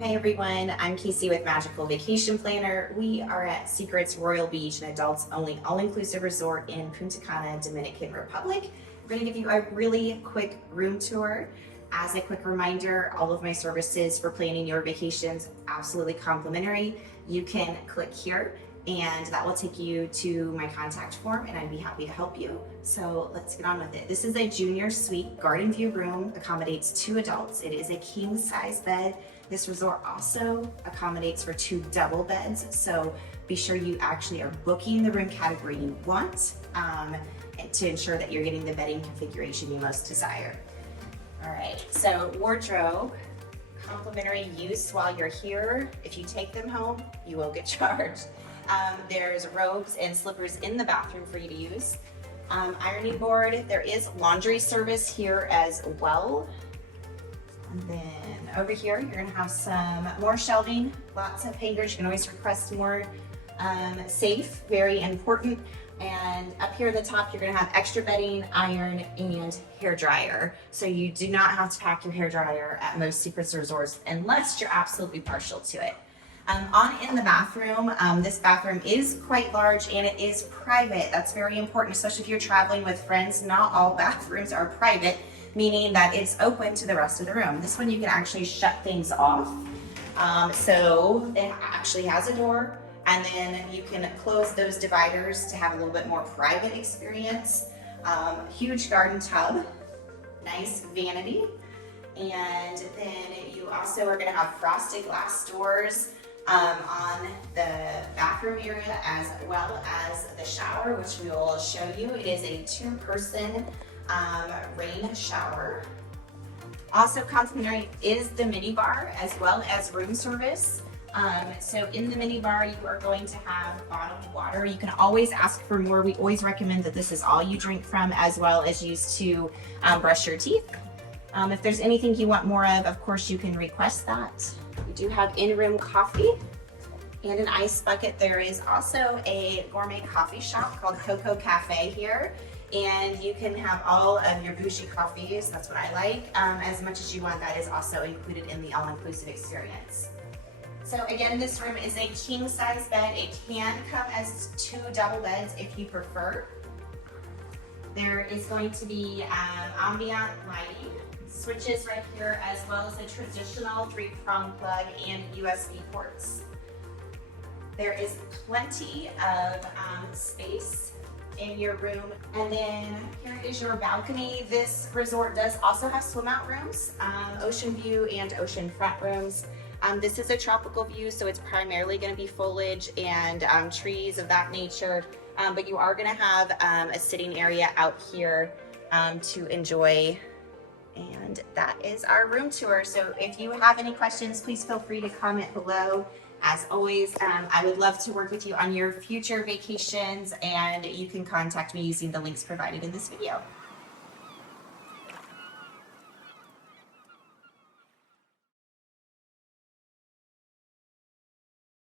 Hi everyone, I'm Casey with Magical Vacation Planner. We are at Secrets Royal Beach, an adults only all-inclusive resort in Punta Cana, Dominican Republic. We're going to give you a really quick room tour. As a quick reminder, all of my services for planning your vacations absolutely complimentary. You can click here and that will take you to my contact form and I'd be happy to help you. So let's get on with it. This is a junior suite garden view room, accommodates 2 adults. It is a king size bed. This resort also accommodates for 2 double beds. So be sure you actually are booking the room category you want to ensure that you're getting the bedding configuration you most desire. All right, so wardrobe, complimentary use while you're here. If you take them home, you will get charged. There's robes and slippers in the bathroom for you to use. Ironing board, there is laundry service here as well. And then over here, you're gonna have some more shelving, lots of hangers. You can always request more. Safe, very important. And up here at the top, you're gonna have extra bedding, iron, and hair dryer. So you do not have to pack your hair dryer at most Secrets resorts unless you're absolutely partial to it. On in the bathroom, this bathroom is quite large and it is private. That's very important, especially if you're traveling with friends. Not all bathrooms are private, meaning that it's open to the rest of the room. This one you can actually shut things off. So it actually has a door, and then you can close those dividers to have a little bit more private experience. Huge garden tub, nice vanity. And then you also are gonna have frosted glass doors on the bathroom area as well as the shower, which we will show you. It is a 2-person rain shower. Also complimentary is the mini bar as well as room service. So in the mini bar, you are going to have bottled water. You can always ask for more. We always recommend that this is all you drink from, as well as use to brush your teeth. If there's anything you want more of course you can request that. We do have in-room coffee and an ice bucket. There is also a gourmet coffee shop called Coco Cafe here. And you can have all of your bougie coffees, that's what I like, as much as you want. That is also included in the all-inclusive experience. So again, this room is a king-size bed. It can come as 2 double beds if you prefer. There is going to be ambient lighting, switches right here, as well as a traditional 3-prong plug and USB ports. There is plenty of space in your room. And then here is your balcony. This resort does also have swim out rooms, ocean view and ocean front rooms. This is a tropical view, so it's primarily going to be foliage and trees of that nature, but you are going to have a sitting area out here to enjoy. And that is our room tour. So if you have any questions, please feel free to comment below. As always, I would love to work with you on your future vacations, and you can contact me using the links provided in this video.